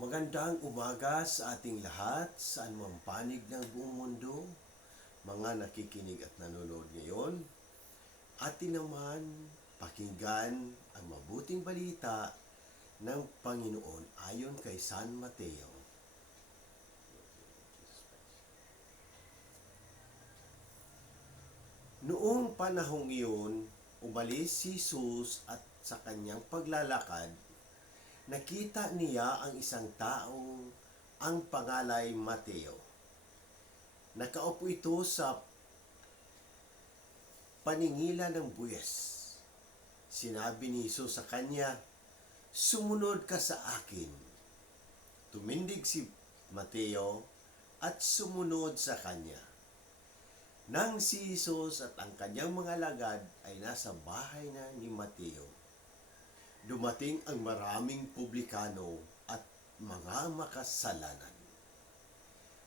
Magandang umaga sa ating lahat, saan mang panig ng buong mundo, mga nakikinig at nanonood ngayon. Atin naman pakinggan ang mabuting balita ng Panginoon ayon kay San Mateo. Noong panahong iyon, umalis si Jesus at sa kanyang paglalakad, nakita niya ang isang taong ang pangalay Mateo. Nakaupo ito sa paningila ng buyes. Sinabi ni Jesus sa kanya, Sumunod ka sa akin. Tumindig si Mateo at sumunod sa kanya. Nang si Jesus at ang kanyang mga lagad ay nasa bahay na ni Mateo, dumating ang maraming publikano at mga makasalanan.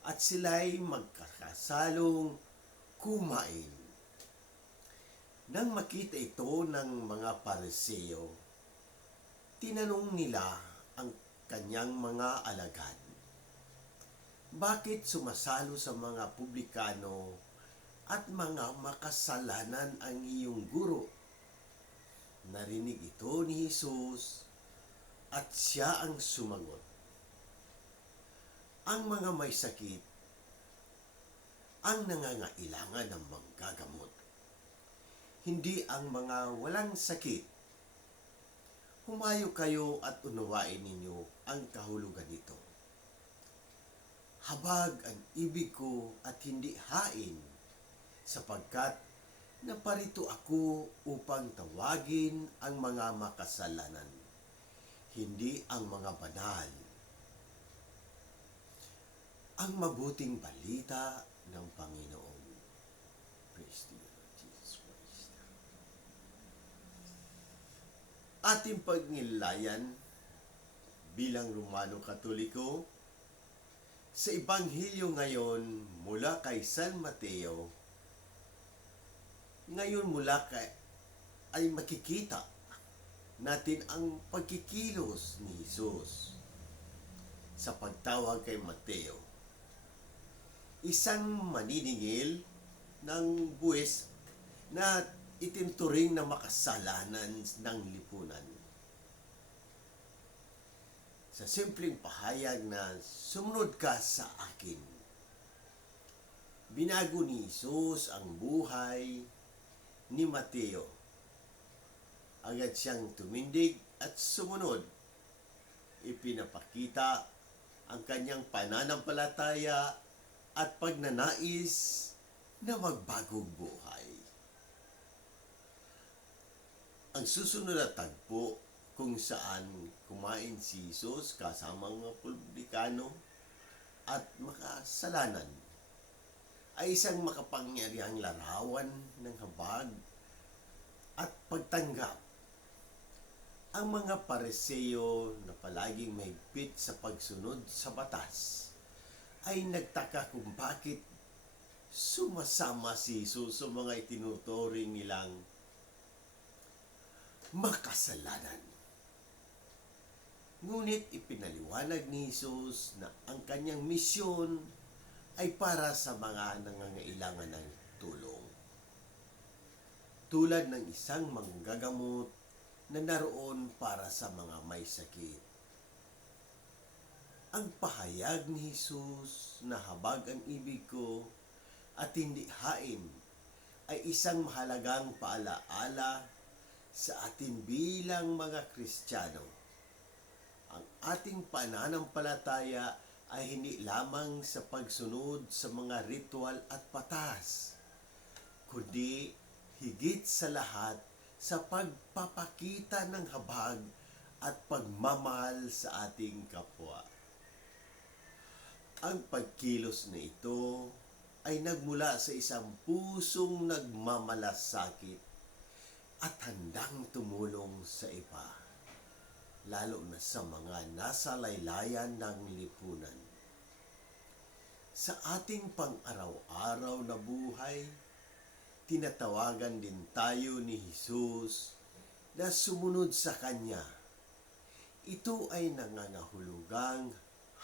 At sila'y magkakasalong kumain. Nang makita ito ng mga pariseo, tinanong nila ang kanyang mga alagad, Bakit sumasalo sa mga publikano at mga makasalanan ang iyong guro? Narinig ito ni Jesus at siya ang sumagot. Ang mga may sakit ang nangangailangan ng manggagamot. Hindi ang mga walang sakit. Humayo kayo at unawain ninyo ang kahulugan nito. Habag ang ibig ko at hindi hain sapagkat naparito ako upang tawagin ang mga makasalanan, hindi ang mga banal. Ang mabuting balita ng Panginoon. Praise you, Lord Jesus Christ. Ating pagnilayan bilang Romano Katoliko sa Ebanghelyo ngayon mula kay San Mateo ngayon mula kay ay makikita natin ang pagkikilos ni Jesus sa pagtawag kay Mateo. Isang maniningil ng buwis na itinturing na makasalanan ng lipunan. Sa simpleng pahayag na sumunod ka sa akin. Binago ni Jesus ang buhay ni Mateo. Agad siyang tumindig at sumunod. Ipinapakita ang kanyang pananampalataya at pagnanais na magbagong buhay. Ang susunod na tagpo kung saan kumain si Jesus kasama mga publikano at makasalanan ay isang makapangyarihang larawan ng habag at pagtanggap. Ang mga pareseyo na palaging mahigpit sa pagsunod sa batas ay nagtaka kung bakit sumasama si Jesus sa mga itinuturing nilang makasalanan. Ngunit ipinaliwanag ni Jesus na ang kanyang misyon ay para sa mga nangangailangan ng tulong. Tulad ng isang manggagamot na naroon para sa mga may sakit. Ang pahayag ni Jesus na habag ang ibig ko at hindi hain ay isang mahalagang paalaala sa atin bilang mga Kristiyano. Ang ating pananampalataya ay hindi lamang sa pagsunod sa mga ritual at patas, kundi higit sa lahat sa pagpapakita ng habag at pagmamahal sa ating kapwa. Ang pagkilos na ito ay nagmula sa isang pusong nagmamalasakit at handang tumulong sa iba, lalo na sa mga nasa laylayan ng lipunan. Sa ating pang-araw-araw na buhay, tinatawagan din tayo ni Jesus na sumunod sa Kanya. ito ay nangangahulugang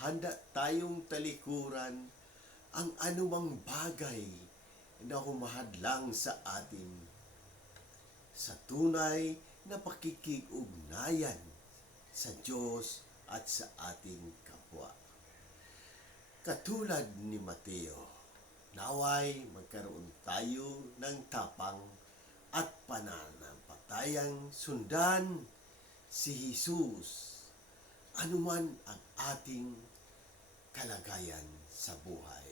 handa tayong talikuran ang anumang bagay na humahadlang sa atin sa tunay na pakikipugnayan sa Diyos at sa ating kapwa. Katulad ni Mateo, naway magkaroon tayo ng tapang at pananampatayang sundan si Jesus anuman ang ating kalagayan sa buhay.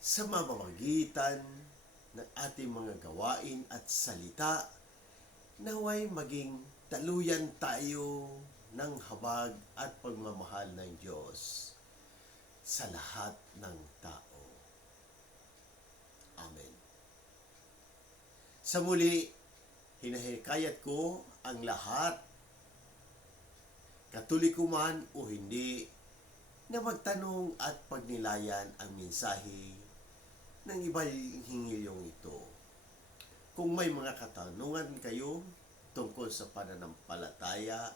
Sa mamamagitan ng ating mga gawain at salita, naway maging taluyan tayo ng habag at pagmamahal ng Diyos sa lahat ng tao. Amen. Sa muli, hinahikayat ko ang lahat, katoliko man o hindi, na magtanong at pagnilayan ang mensahe ng ibang hingilyong ito. Kung may mga katanungan kayo tungkol sa pananampalataya,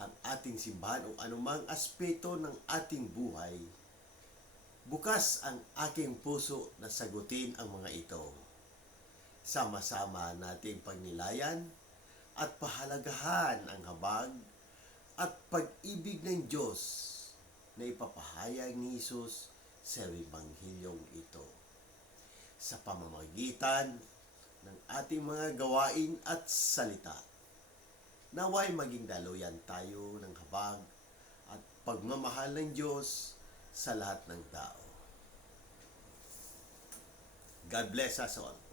ang ating simbahan o anumang aspeto ng ating buhay, bukas ang aking puso na sagutin ang mga ito. Sama-sama nating pagnilayan at pahalagahan ang habag at pag-ibig ng Diyos na ipapahayag ni Jesus sa Ebanghilyong ito. Sa pamamagitan ng ating mga gawain at salita, naway maging daluyan tayo ng habag at pagmamahal ng Diyos sa lahat ng tao. God bless us all.